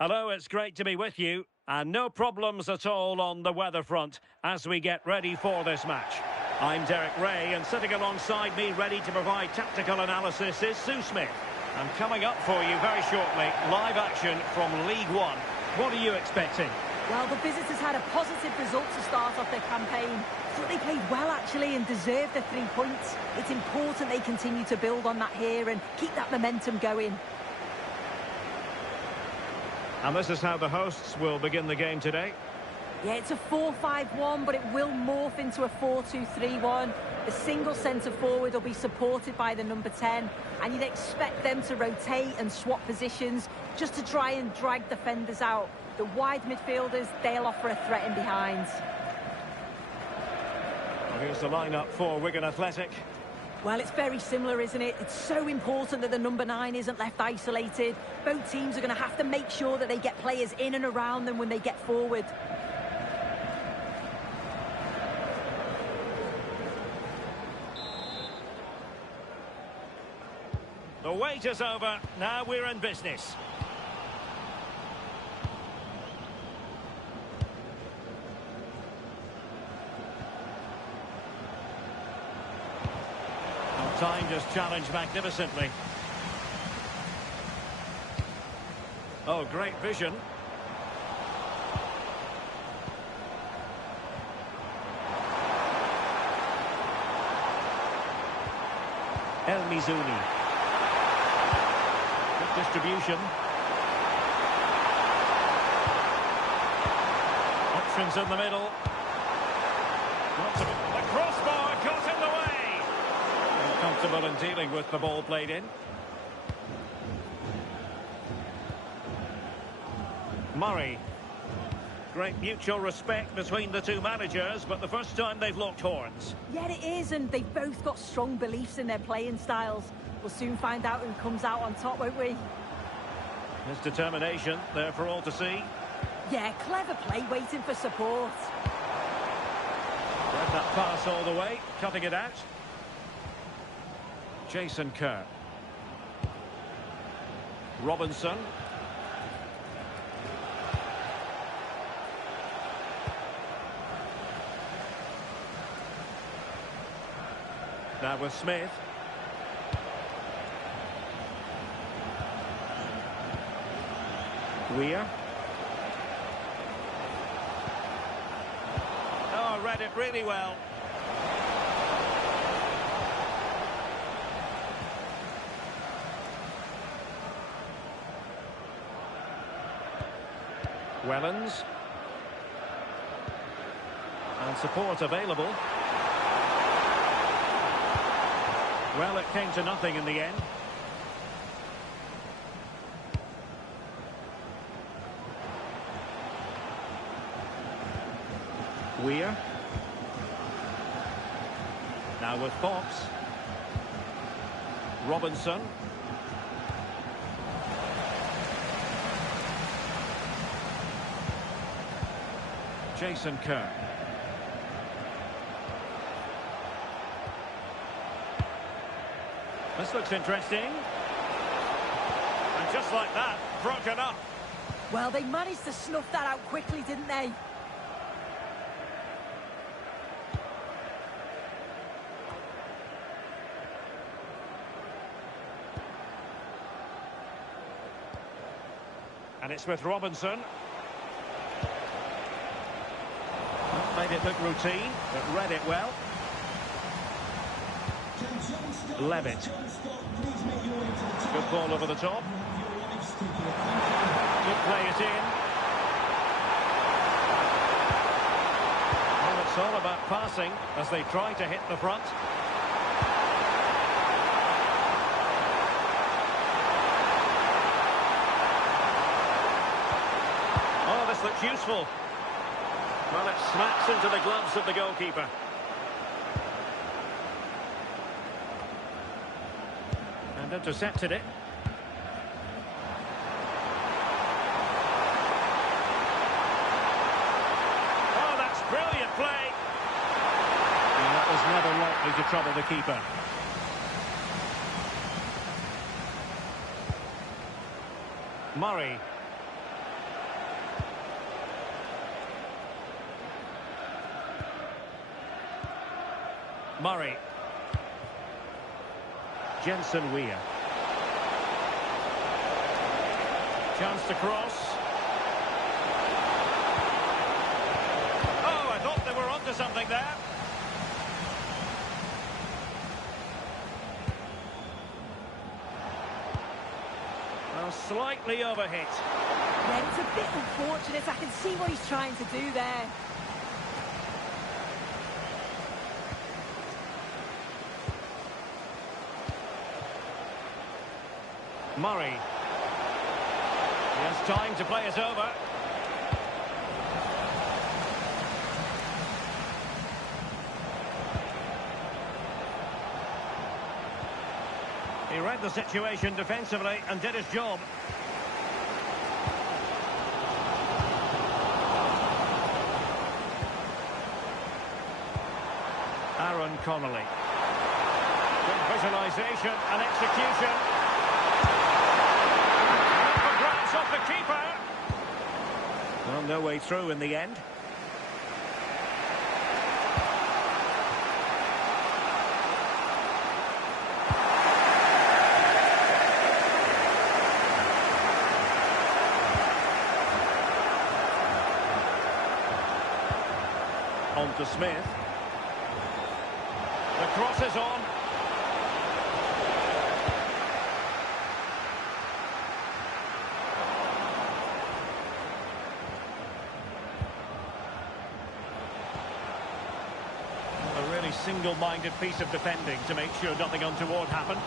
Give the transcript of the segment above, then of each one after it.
Hello, it's great to be with you. And no problems at all on the weather front as we get ready for this match. I'm Derek Ray, and sitting alongside me ready to provide tactical analysis is Sue Smith. And coming up for you very shortly, live action from League One. What are you expecting? Well, the visitors had a positive result to start off their campaign. I thought they played well, actually, and deserved the 3 points. It's important they continue to build on that here and keep that momentum going. And this is how the hosts will begin the game today. Yeah, it's a 4-5-1, but it will morph into a 4-2-3-1. The single centre-forward will be supported by the number 10, and you'd expect them to rotate and swap positions just to try and drag defenders out. The wide midfielders, they'll offer a threat in behind. Well, here's the lineup for Wigan Athletic. Well, it's very similar, isn't it? It's so important that the number 9 isn't left isolated. Both teams are going to have to make sure that they get players in and around them when they get forward. The wait is over. Now we're in business. Time just challenged magnificently. Oh, great vision. El Mizuni. Good distribution. Options in the middle. The crossbar got in the way. Comfortable in dealing with the ball played in. Murray. Great mutual respect between the two managers, but the first time they've locked horns. Yeah, it is, and they've both got strong beliefs in their playing styles. We'll soon find out who comes out on top, won't we? His determination there for all to see. Yeah, clever play, waiting for support. Read that pass all the way, cutting it out. Jason Kerr. Robinson. Now with Smith. Weir. Oh, read it really well. Wellens. And support available. Well, it came to nothing in the end. Weir. Now with Fox. Robinson. Jason Kerr. This looks interesting. And just like that, broken up. Well, they managed to snuff that out quickly, didn't they? And it's with Robinson. Made it look routine, but read it well. Levitt. Good ball over the top. Good play it in. Well, it's all about passing as they try to hit the front. Oh, this looks useful. Well, it smacks into the gloves of the goalkeeper. And intercepted it. Oh, that's brilliant play. And that was never likely to trouble the keeper. Murray. Murray. Jensen Weir. Chance to cross. Oh, I thought they were onto something there. Well, slightly overhit. Yeah, it's a bit unfortunate. I can see what he's trying to do there. Murray. He has time to play it over. He read the situation defensively and did his job. Aaron Connolly. Good visualisation and execution. Grabs off the keeper. Well, no way through in the end. On to Smith. The cross is on. A really single-minded piece of defending to make sure nothing untoward happened.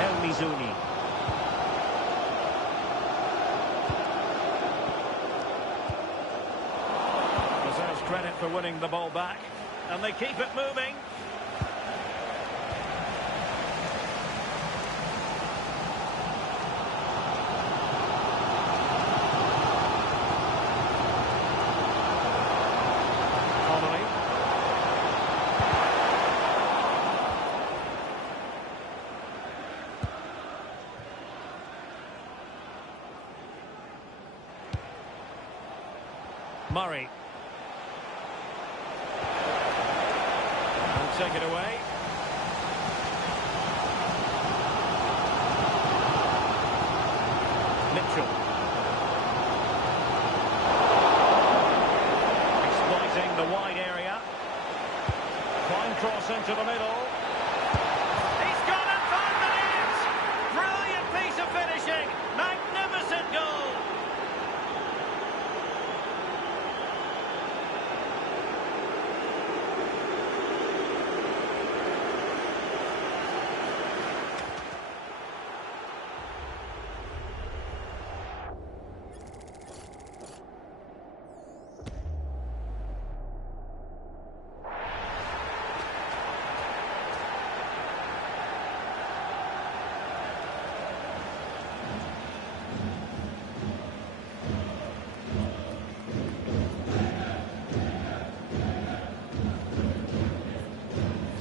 El Mizuni. Credit for winning the ball back, and they keep it moving. Connolly. Murray. Take it away. Mitchell. Exploiting the wide area. Fine cross into the middle. He's gone and found the net! Brilliant piece of finishing. Magnificent goal.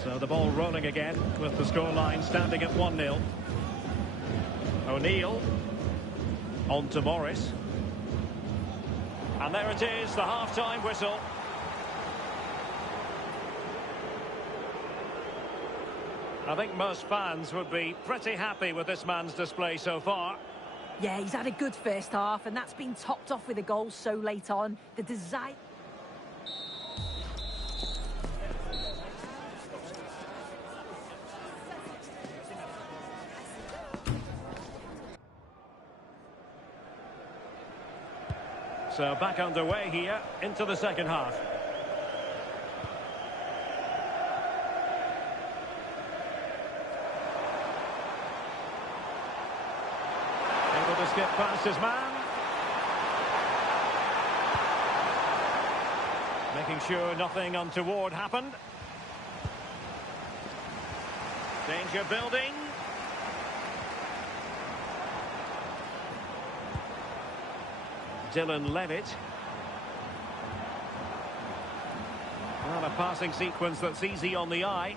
So the ball rolling again with the scoreline standing at 1-0. O'Neill. On to Morris. And there it is, the half-time whistle. I think most fans would be pretty happy with this man's display so far. Yeah, he's had a good first half, and that's been topped off with a goal so late on. The design... So back underway here into the second half. Able to skip past his man. Making sure nothing untoward happened. Danger building. Dylan Levitt. Well, a passing sequence that's easy on the eye.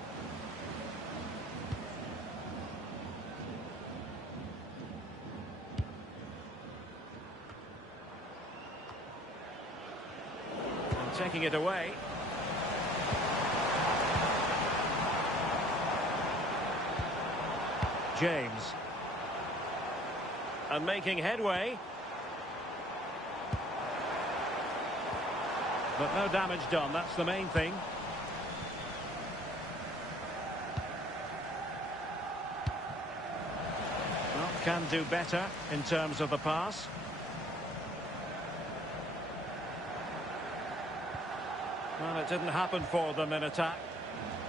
taking it away. James. And making headway. But no damage done, that's the main thing. Well, can do better in terms of the pass. Well, it didn't happen for them in attack.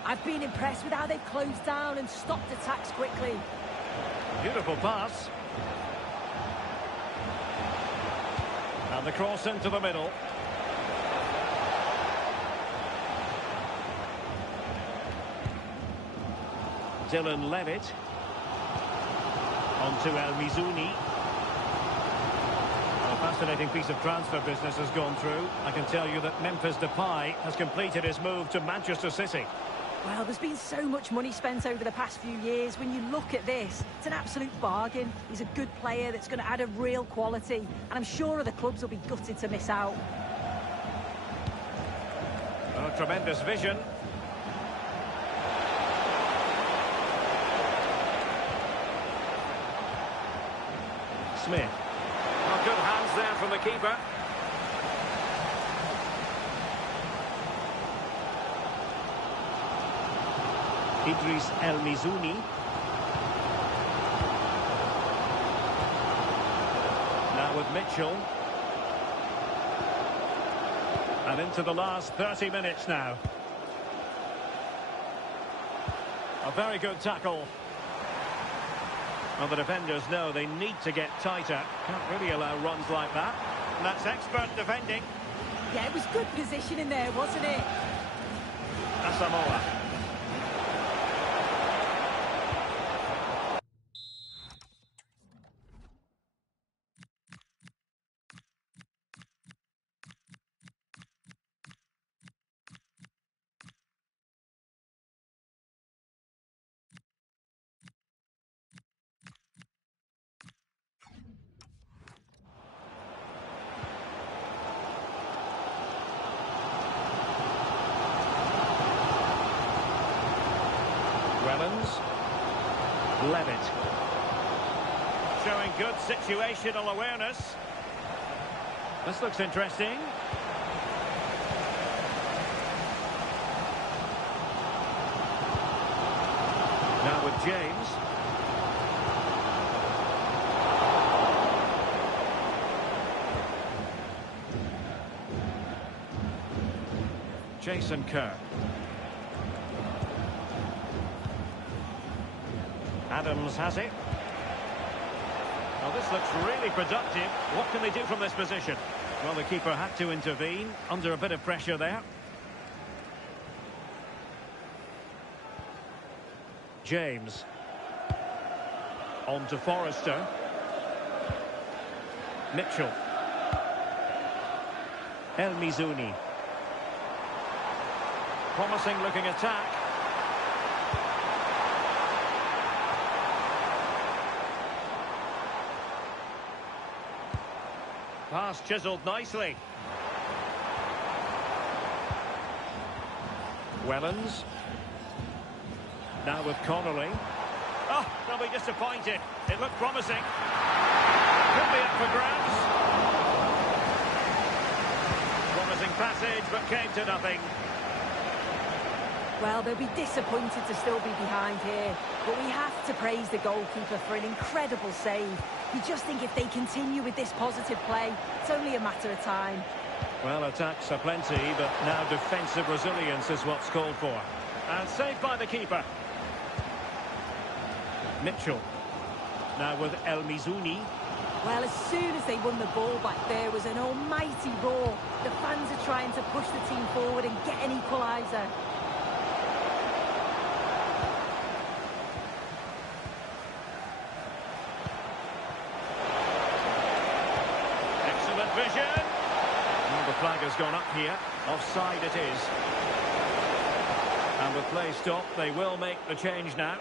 I've been impressed with how they've closed down and stopped attacks quickly. Beautiful pass. And the cross into the middle. Dylan Levitt. On to El Mizouni. A fascinating piece of transfer business has gone through. I can tell you that Memphis Depay has completed his move to Manchester City. Well, there's been so much money spent over the past few years. When you look at this, it's an absolute bargain. He's a good player that's going to add a real quality. And I'm sure other clubs will be gutted to miss out. Oh, tremendous vision. Smith. Oh, good hands there from the keeper. Idris El Mizouni. Now with Mitchell. And into the last 30 minutes now. A very good tackle. Well, the defenders know they need to get tighter. Can't really allow runs like that. And that's expert defending. Yeah, it was good positioning there, wasn't it? Asamoah. Levitt. Showing good situational awareness. This looks interesting. Now with James. Jason Kerr. Adams has it. Well, this looks really productive. What can they do from this position? Well, the keeper had to intervene under a bit of pressure there. James. On to Forrester. Mitchell. El Mizouni. Promising looking attack. Pass chiselled nicely. Wellens. Now with Connolly. Oh, they'll be disappointed. It looked promising. Could be up for grabs. Promising passage, but came to nothing. Well, they'll be disappointed to still be behind here. But we have to praise the goalkeeper for an incredible save. You just think if they continue with this positive play, it's only a matter of time. Well, attacks are plenty, but now defensive resilience is what's called for. And saved by the keeper. Mitchell. Now with El Mizouni. Well, as soon as they won the ball back, there was an almighty roar. The fans are trying to push the team forward and get an equaliser. Excellent vision. Well, the flag has gone up here. Offside it is. And with play stopped, they will make the change now.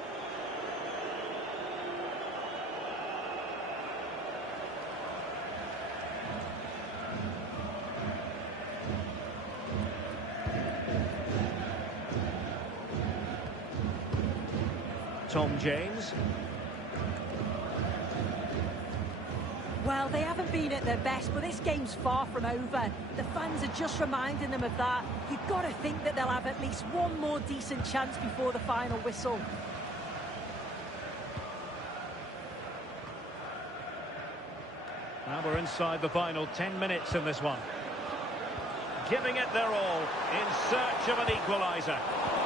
Tom James. Well, they haven't been at their best, but this game's far from over. The fans are just reminding them of that. You've got to think that they'll have at least one more decent chance before the final whistle. Now we're inside the final 10 minutes in this one. Giving it their all in search of an equaliser.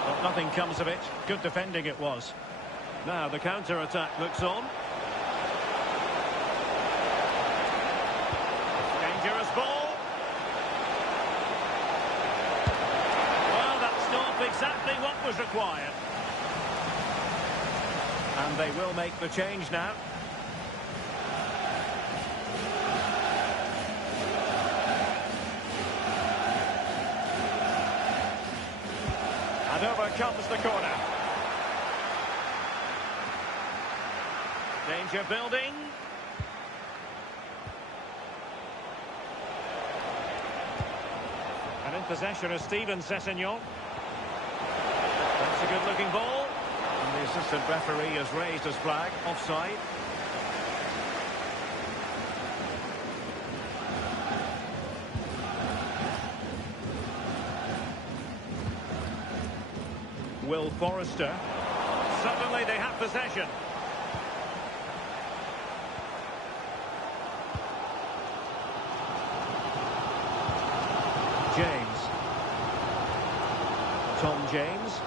But nothing comes of it. Good defending it was. Now the counter-attack looks on. Dangerous ball. Well, that's not exactly what was required. And they will make the change now. And over comes the corner. Danger building. And in possession is Steven Sessegnon. That's a good-looking ball. And the assistant referee has raised his flag. Offside. Will Forrester. Suddenly they have possession. James. Tom James.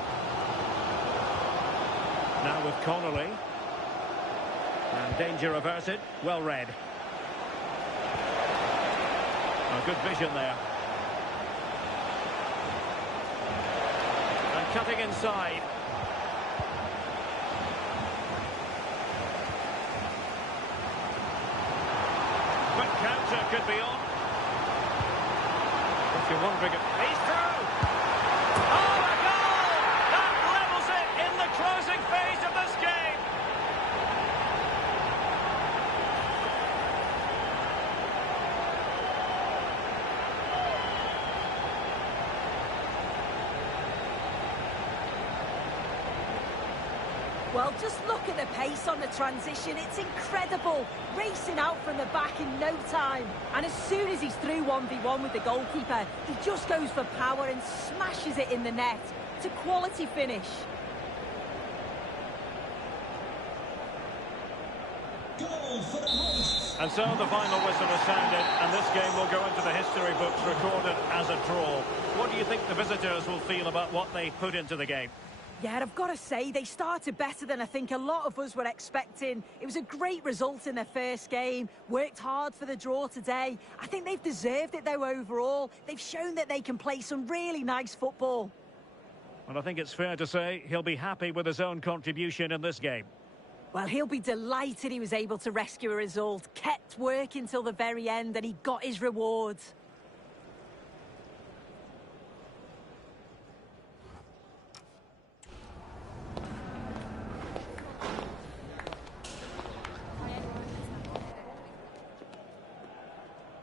Now with Connolly. And danger averted. Well read. A good vision there. And cutting inside. Quick counter could be on. If you're wondering, he's through! Oh, a goal! That levels it in the closing phase of this game! Well, just look at the pace on the transition. It's incredible. Racing out from the back in no time. And as soon as he's through 1v1 with the goalkeeper, he just goes for power and smashes it in the net. It's a quality finish. And so the final whistle has sounded, and this game will go into the history books recorded as a draw. What do you think the visitors will feel about what they put into the game? Yeah, I've got to say, they started better than I think a lot of us were expecting. It was a great result in their first game, worked hard for the draw today. I think they've deserved it, though, overall. They've shown that they can play some really nice football. Well, I think it's fair to say he'll be happy with his own contribution in this game. Well, he'll be delighted he was able to rescue a result, kept working till the very end, and he got his rewards.